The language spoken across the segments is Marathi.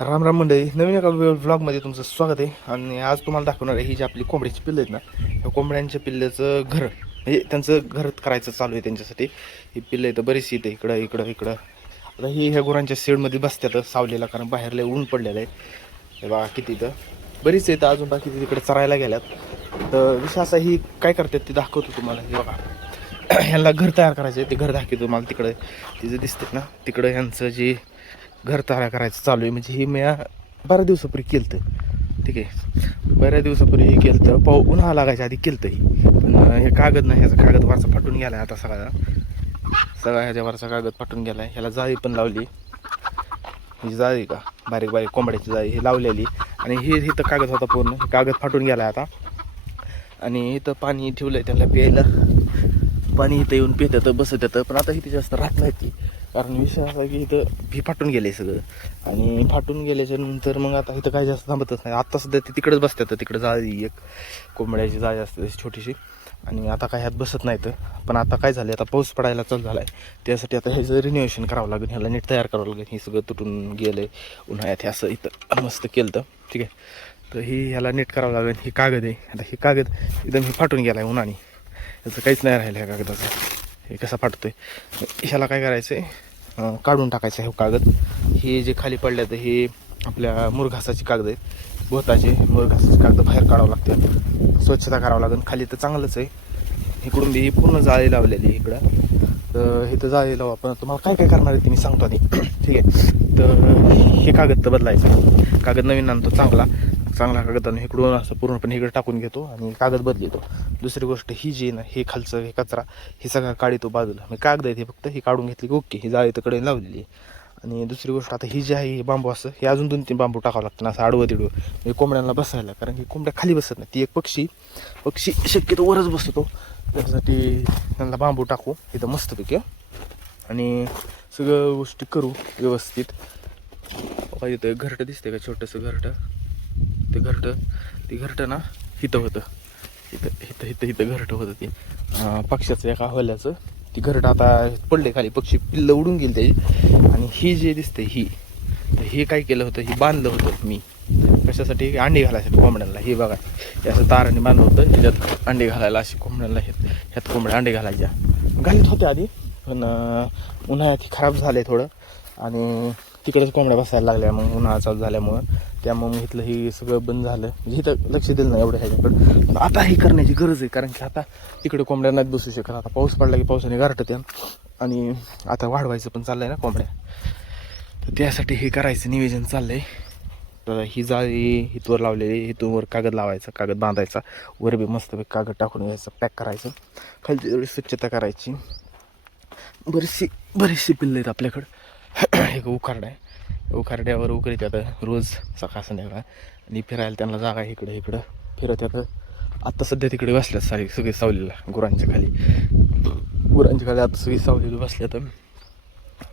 राम राम मंडळी, नवीन एका व्लॉगमध्ये तुमचं स्वागत आहे. आणि आज तुम्हाला दाखवणार आहे ही जी आपली कोंबडीची पिल्लं आहेत ना, ह्या कोंबड्यांच्या पिल्ल्याचं घर म्हणजे त्यांचं घर करायचं चालू आहे त्यांच्यासाठी. ही पिल्लं इथं बरीचशी इथे इकडं इकडं इकडं. आता ही ह्या गुरांच्या शेडमध्ये बसतात सावलीला, कारण बाहेर लय ऊन पडलेलं आहे. हे बघा किती इथं बरीच येतं, अजून बाकी तिकडे चरायला गेल्यात. तर विषय असा ही काय करतात ते दाखवतो तुम्हाला. हे बघा ह्यांना घर तयार करायचं आहे, ते घर दाखवतो तुम्हाला. तिकडे तिचं दिसतात ना, तिकडं ह्यांचं जे घर तयार करायचं चालू आहे. म्हणजे हे मी बऱ्याच दिवसापूर्वी केलं होतं, ठीक आहे. बऱ्याच दिवसापूर्वी हे केलं होतं, उन्हाळा लागायच्या आधी केलं होतं ही. पण हे कागद नाही, ह्याचा कागद वरचा फाटून गेला आहे आता सगळा ह्याच्यावरचा कागद फाटून गेला आहे. ह्याला जाळी पण लावली, ही जाळी का बारीक बारीक कोंबड्याची जाळी ही लावलेली. आणि हे इथं कागद होता पूर्ण, कागद फाटून गेला आहे आता. आणि इथं पाणी ठेवलं आहे त्यांना प्यायला, पाणी इथं येऊन पित येतं बसत येतं. पण आता इथे जास्त राहत नाही ती, कारण विषय असा की इथं भी फाटून गेले सगळं. आणि फाटून गेल्याच्या नंतर मग आता इथं काही जास्त थांबतच नाही. आत्ता सध्या ते तिकडेच बसतात, तिकडे जाळी एक कोंबड्याची जाळी असते छोटीशी. आणि आता काय ह्यात बसत नाहीत. पण आता काय झालं, आता पाऊस पडायला चालू झाला आहे, त्यासाठी आता ह्याचं रिनोव्हेशन करावं लागेल, ह्याला नीट तयार करावं लागेल. हे सगळं तुटून गेलं आहे उन्हाळ्यात, हे असं इथं मस्त केलं तर ठीक आहे. तर ही ह्याला नीट करावं लागेल. ही कागद आहे, आता ही कागद एकदम हे फाटून गेला आहे उन्हाने, त्याचं काहीच नाही राहिलं ह्या कागदाचं. हे कसा फाटतोय, ह्याला काय करायचं आहे, काढून टाकायचं आहे हे कागद. हे जे खाली पडले तर हे आपल्या मुरघासाची कागद आहेत, बोताचे मुरघासाचे कागद बाहेर काढावं लागतं, स्वच्छता करावं लागेल. खाली तर चांगलंच आहे, इकडून बी पूर्ण जाळी लावलेली आहे इकडं. तर इथं जाळी लावू आपण. तुम्हाला काय काय करणार आहे ते मी सांगतो आधी, ठीक आहे. तर हे कागद तर बदलायचं, कागद नवीन आणतो चांगला कागदानं इकडून असं पूर्णपणे इकडे टाकून घेतो आणि कागद बदलतो. दुसरी गोष्ट ही जी ना, हे खालचं हे कचरा हे सगळा काढतो बाजूला. मी कागद आहे ते फक्त ही काढून घेतली की ओके, ही जाळी तिकडे लावलेली आहे. आणि दुसरी गोष्ट, आता ही जी आहे ही बांबू असं हे अजून 2-3 बांबू टाकावं लागतं ना, असं आडवं तिडवं म्हणजे कोंबड्यांना बसायला, कारण की कोंबड्या खाली बसत नाही. ती एक पक्षी शक्यतो वरच बसतो, त्यासाठी त्यांना बांबू टाकू इथं मस्तपैकी. आणि सगळं गोष्टी करू व्यवस्थित. इथं घरटं दिसते का, छोटंसं घरटं. ते घरटं ना इथं होतं, इथं घरटं होतं ते पक्ष्याचं एका हल्ल्याचं. ती घरटं आता पडले खाली, पक्षी पिल्लं उडून गेली त्याची. आणि ही जे दिसते ही, तर हे काय केलं होतं, हे बांधलं होतं मी कशासाठी, अंडी घालायसाठी कोंबड्यांना. हे बघा हे असं ताराने बांधलं होतं, ह्याच्यात अंडी घालायला अशी कोंबड्यांना. ह्यात कोंबड्या अंडी घालीत होत्या आधी, पण उन्हाळ्यात खराब झाले थोडं. आणि तिकडेच कोंबड्या बसायला लागल्या मग उन्हाळा चालू झाल्यामुळं. त्यामुळे इथलं हे सगळं बंद झालं, म्हणजे इथं लक्ष दिलं नाही एवढं ह्याच्याकडं. पण आता हे करण्याची गरज आहे, कारण की आता तिकडे कोंबड्या नाहीत बसू शकत. आता पाऊस पडला की पावसाने गारठत त्या, आणि आता वाढवायचं पण चाललं आहे ना कोंबड्या, तर त्यासाठी हे करायचं नियोजन चाललं आहे. तर ही जाळी इथवर लावलेली, इथून वर कागद लावायचा, कागद बांधायचा, वर बी मस्त कागद टाकून घ्यायचं, पॅक करायचं, खालची थोडी स्वच्छता करायची. बरीचशी पिल्लं आहेत आपल्याकडं. एक उखारडा आहे, उखारड्यावर उकरीत आता रोज सकाळ संध्याकाळ. आणि फिरायला त्यांना जागा इकडं फिरत येतं. आत्ता सध्या तिकडे बसल्यात सगळे सावलीला गुरांच्या खाली आता सगळी सावलीला बसल्यात.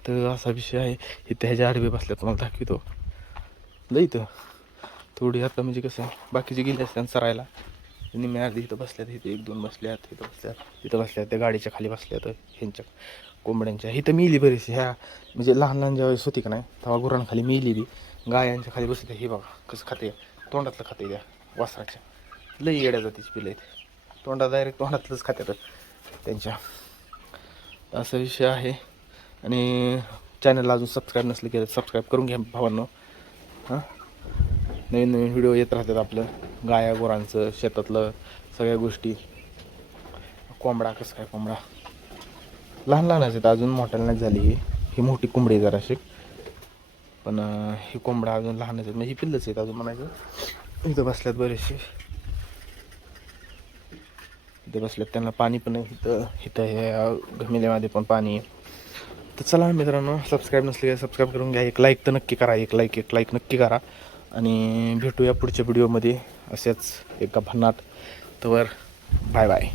तर असा विषय आहे. इथं ह्याच्या आडवे बसल्यात, तुम्हाला दाखवतो लई. इथं थोडी आता म्हणजे कसं बाकीचे गेले असतात सरायला, निम्मी अर्धी इथं बसल्यात, इथं 1-2 बसल्यात, इथं बसल्यात त्या गाडीच्या खाली बसल्यात ह्यांच्या कोंबड्यांच्या. इथं मिली बरीचशी, ह्या म्हणजे लहान ज्यावेळेस होती का नाही तेव्हा गुरांखाली मिली बी, गायांच्या खाली बसते. हे बघा कसं खाते, तोंडातलं खाते त्या वासराच्या. लई येड्या जातीची पिलं आहेत, डायरेक्ट तोंडातलंच खात्यात त्यांच्या. असा विषय आहे. आणि चॅनलला अजून सबस्क्राईब नसलं केलं सबस्क्राईब करून घ्या भावांनो. नवीन व्हिडिओ येत राहतात आपलं, गाया गुरांचं, शेतातलं सगळ्या गोष्टी. कोंबडा कसं काय, कोंबडा लहान आहेत अजून, मोठ्याला नाही झाली. ही मोठी कोंबडी आहे जराशी, पण ही कोंबडा अजून लहानच आहेत, म्हणजे ही पिल्लंच आहेत अजून म्हणायचं. इथं बसल्यात बरेचसे, इथं बसल्यात, त्यांना पाणी पण आहे इथं ह्या घमिल्यामध्ये पण पाणी आहे. तर चला मित्रांनो, सबस्क्राईब नसले सबस्क्राईब करून घ्या, एक लाईक तर नक्की करा, एक लाईक नक्की करा. आणि भेटूया पुढच्या व्हिडिओमध्ये असेच एका भन्नाट. तर बाय बाय.